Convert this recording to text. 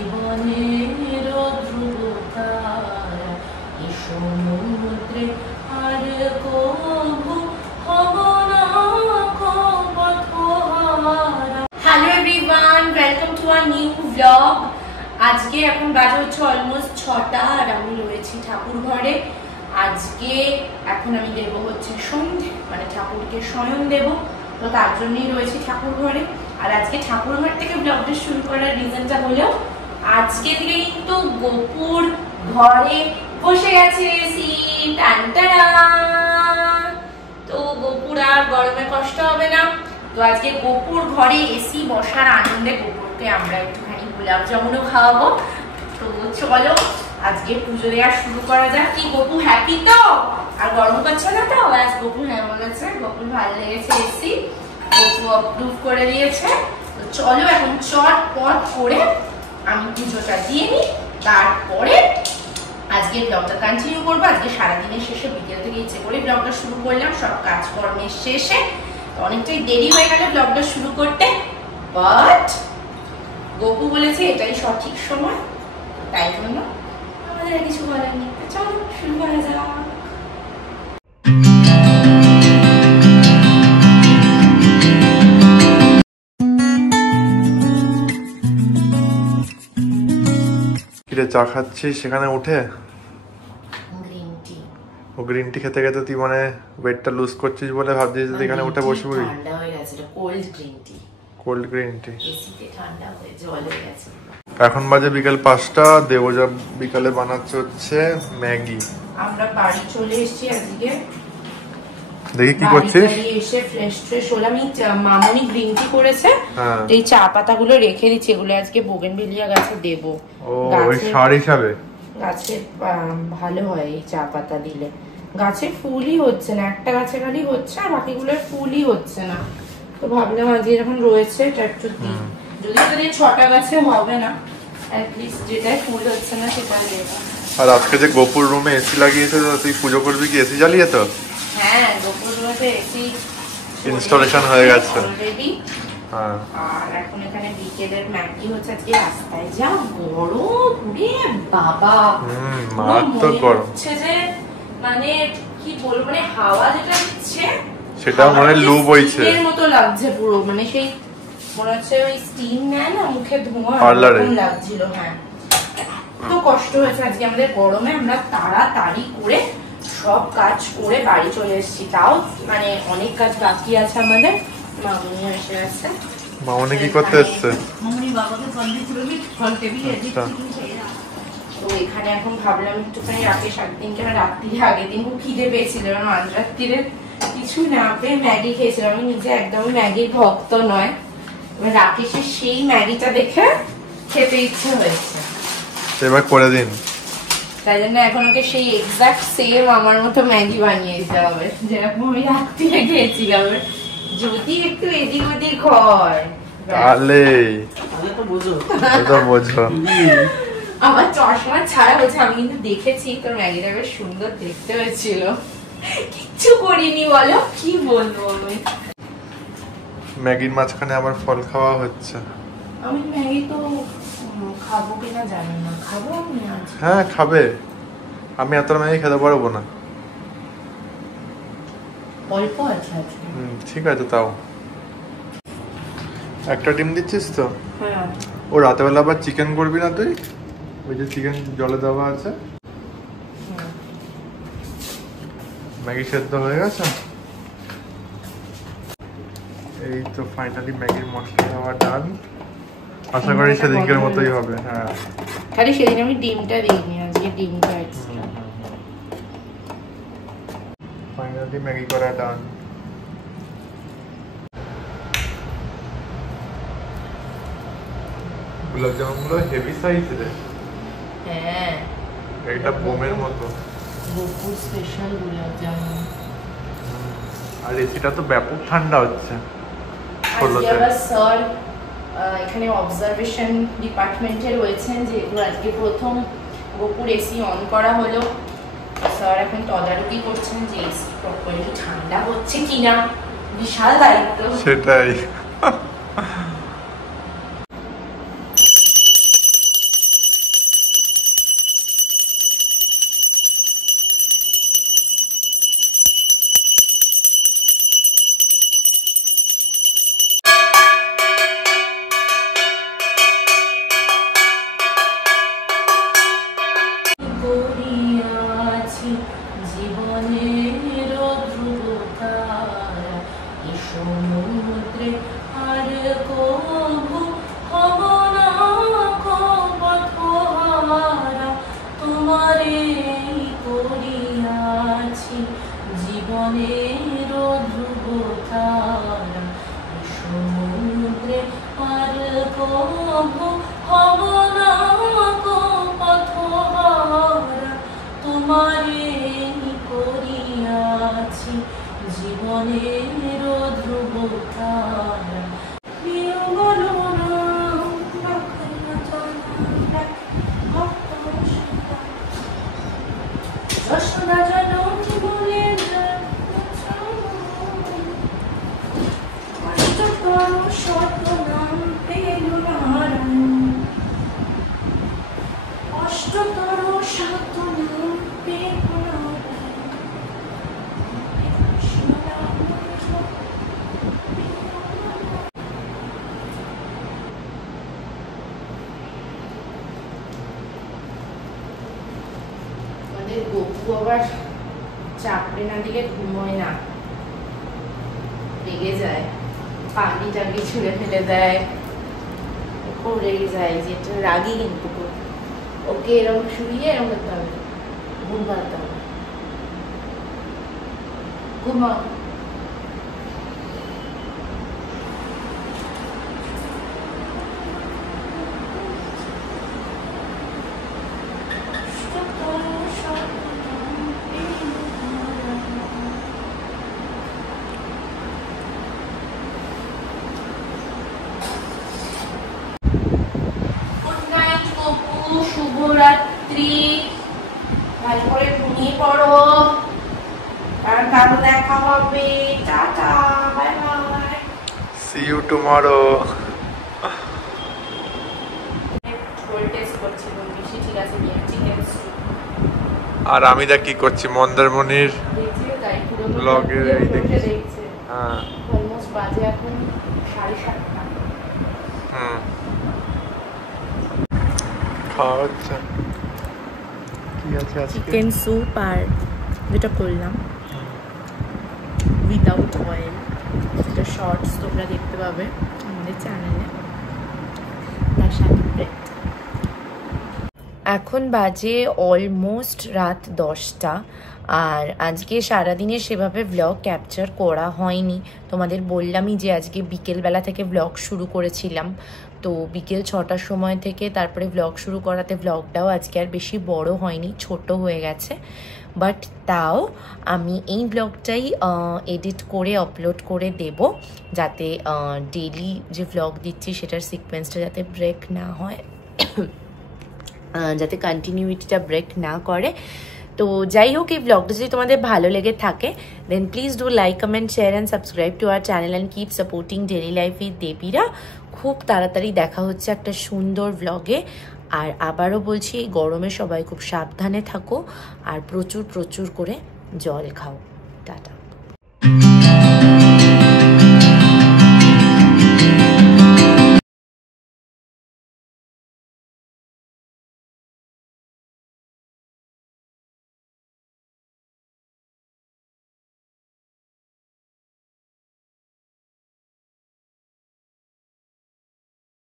জীবনের ধ্রুবতারা এই সমুদ্রে আর কবু হব না পথহারা। Hello everyone, welcome to our new blog. আজকে এখন বাজে হচ্ছে অলমোস্ট 6টা আর আমি রয়েছি ঠাকুর ঘরে। আজকে এখন আমি দেব হচ্ছে সন্ধে, মানে ঠাকুরকে শয়ন দেব, তো তার জন্যই রয়েছি ঠাকুর ঘরে। আর আজকে ঠাকুর ঘর থেকে ব্লগটা শুরু করার রিজনটা হলো আজকে থেকে কিন্তু গোপুর ঘরে বসে গেছে এসি। তো গোপুর আর গরমে কষ্ট হবে না। তো আজকে গোপুর ঘরে এসি বসার আনন্দে গোপুরকে আমরা একটুখানি গোলাপ জামুনও খাওয়াবো। তো চলো আজকে পুজো দেওয়া শুরু করা যাক। কি গোপু হ্যাপি তো? আর গরম করছে না তো? ব্যাস, গোপু হ্যাঁ বলেছে, গোপুর ভালো লেগেছে এসি, গোপু অ্যাপ্রুভ করে দিয়েছে। তো চলো এখন চটপট করে আমি পুজোটা দিয়ে নিই, তারপরে আজকে ব্লগটা কন্টিনিউ করবো। আজকে সারাদিনের শেষে বিকেল থেকে ইচ্ছে করে ব্লগটা শুরু করলাম, সব কাজকর্মের শেষে। তো অনেকটাই দেরি হয়ে গেল ব্লগটা শুরু করতে, বাট গোপু বলেছে এটাই সঠিক সময়, তাই জন্য আমাদের আর কিছু বলার নেই। চলো শুরু করা যাক। চা খাচ্ছিস সেখানে উঠে? Green tea. ও গ্রিন টি খেতে খেতে তুই মানে ওয়েটটা লুজ করছিস বলে ভাবছিস যে এখানে উঠে বসে পড়ি? ঠান্ডা হয়ে গেছে, এটা cold green tea. Cold green tea এসিতে ঠান্ডা হয়ে জল হয়ে গেছে। এখন বাজে বিকেল 5টা। দেবজা বিকালে বানাচ্ছে হচ্ছে ম্যাগি। আমরা বাড়ি চলে এসেছি আজকে। দেখি কি করছিস? এসে ফ্রেশ হলাম। মামনি গ্রিন টি করেছে, এই চা পাতাগুলো রেখে দিচ্ছি, এগুলো আজকে বোগেনভিলিয়া গাছে দেব। ও ওই সার হিসাবে গাছে ভালো হয় এই চা পাতা দিলে। গাছে ফুলই হচ্ছে না, একটা গাছে খালি হচ্ছে আর বাকিগুলোর ফুলই হচ্ছে না। তো ভাবলাম আজকে যখন রয়েছে এটা একটু দিই, যদি 6টা গাছে হবে না, অ্যাটলিস্ট যেটাই ফুল হচ্ছে না সেটা দেব। আর আজকে যে গোপুর রুমে এসি লাগিয়েছে, তুই পুজো করবি কি এসি জ্বালিয়ে? তো হ্যাঁ, গোপুর রুমে এসি ইনস্টলেশন হয়ে গেছে অলরেডি। হ্যাঁ, আর এখন এখানে বিকেলের ম্যাগি হচ্ছে। আজকে রাস্তায় যা গরম রে বাবা, মারাত্মক গরম হচ্ছে যে মানে কি বলবো, মানে হাওয়া যেটা দিচ্ছে সেটা মনে লু বইছে এর মতো লাগছে পুরো, মানে সেই মনে হচ্ছে ওই স্টিম নেয় না মুখে, ধোঁয়া এরকম লাগছিল। হ্যাঁ, তো কষ্ট হয়েছে আজকে আমাদের গরমে। আমরা তাড়াতাড়ি করে সব কাজ করে বাড়ি চলে এসেছি, তাও মানে অনেক কাজ বাকি আছে আমাদের। মামনি এসে গেছে। মামনি কি করতে এসছে? মামনি বাবাকে ফল টেবিল তো এখানে এখন ভাবলাম একটুখানি রাতে 7 দিন কেন রাত্রিরে আগের দিন খুব খিদে পেয়েছিল, মাঝ রাত্রিরে কিছু না পেয়ে ম্যাগি খেয়েছিলাম। আমি নিজে একদম ম্যাগির ভক্ত নয়, এবার রাকেশের সেই ম্যাগিটা দেখে খেতে ইচ্ছে হয়েছে, এবার করে দিন। তাই জন্য এখন ওকে সেই এক্সাক্ট সেম আমার মতো ম্যাগি বানিয়ে দিতে হবে, যেরকম আমি রাত্রিরে খেয়েছিলাম। যদি একটু এদিক ওদিক হয় তাহলে তো বোঝো। আমার চশমা ছাড়া হচ্ছে, আমি কিন্তু দেখেছি তোর ম্যাগিটা বেশ সুন্দর দেখতে হয়েছিল, কিচ্ছু করিনি বলো, কি বলবো আমি। ম্যাগির মাঝখানে আবার ফল খাওয়া হচ্ছে। আমি ম্যাগি তো খাবো কিনা জানি না, খাবো আমি আজ। হ্যাঁ খাবে, আমি এত ম্যাগি খেতে পারবো না। অল্প আছে আজকে। ঠিক আছে, তাও একটা ডিম দিচ্ছিস তো? হ্যাঁ। ও রাতেবেলা আবার চিকেন করবি না তুই? ওই যে চিকেন জলে দেওয়া আছে। ম্যাগি সেদ্ধ হয়ে গেছে। এই তো ফাইনালি ম্যাগির মশলা দেওয়া ডান। আশা করি সেদিনকের মতোই হবে। হ্যাঁ, খালি সেদিন আমি ডিমটা দিইনি, আজকে ডিমটা এক্সট্রা। ফাইনালি ম্যাগি করা ডান। গোলাপ জামুনগুলো হেভি সাইজ রে। হ্যাঁ, এটা বোমের মতো। গোপুর স্পেশাল গোলাপ জামুন। আর এসিটা তো ব্যাপক ঠান্ডা হচ্ছে। আজকে আবার স্যার এখানে অবজারভেশন ডিপার্টমেন্টে রয়েছেন, যেহেতু আজকে প্রথম গোপুর এসি অন করা হলো। স্যার এখন তদারকি করছেন যে এসি প্রপারলি ঠান্ডা হচ্ছে কিনা। বিশাল দায়িত্ব সেটাই। মনের ধ্রুব তারা প্রিয় বলো না যশোদা জননী বলে কষ্টতর শতনাম পেল নারায়ণ কষ্টতর শতনাম পেল গপু আবার চাপড়ে না দিলে ঘুমোয় না, রেগে যায়, পানি টাকি ছুঁড়ে ফেলে দেয়, খুব রেগে যায়, যেটা রাগি কিন্তু ওকে এরকম শুয়ে এরকম করতে হবে, ঘুম পাড়াতে হবে, ঘুমাও। শুভরাত্রি, ভালো করে ঘুমিয়ে পড়ো, আর কাল দেখা হবে, tata, bye bye, see you tomorrow. Test করছি, বেশি ঠিক আছে আর আমি দেখ কি করছি, মন্দারমণির ব্লগের এই দেখছি। হ্যাঁ অলমোস্ট বাজে এখন 7:30। খাওয়া হচ্ছে, কি আছে আজকে? চিকেন স্যুপ আর যেটা করলাম উইদাউট অয়েল, যেটা শর্টস তোমরা দেখতে পাবে আমাদের চ্যানেলে, তার সাথে ব্রেড। এখন বাজে অলমোস্ট রাত 10টা, আর আজকে সারাদিনে সেভাবে ব্লগ ক্যাপচার করা হয়নি। তোমাদের বললামই যে আজকে বিকেলবেলা থেকে ব্লগ শুরু করেছিলাম, তো বিকেল 6টার সময় থেকে তারপরে ব্লগ শুরু করাতে ব্লগটাও আজকে আর বেশি বড় হয়নি, ছোট হয়ে গেছে। বাট তাও আমি এই ব্লগটাই এডিট করে আপলোড করে দেব, যাতে ডেইলি যে ব্লগ দিচ্ছি সেটার সিকোয়েন্সটা যাতে ব্রেক না হয়, যাতে কন্টিনিউইটিটা ব্রেক না করে। তো যাই হোক, এই ব্লগটা যদি তোমাদের ভালো লেগে থাকে then please do like, comment, share and subscribe to our channel and keep supporting daily life with দেবীরা। খুব তাড়াতাড়ি দেখা হচ্ছে একটা সুন্দর ব্লগে। আর আবারও বলছি, এই গরমে সবাই খুব সাবধানে থাকো আর প্রচুর প্রচুর করে জল খাও। টাটা।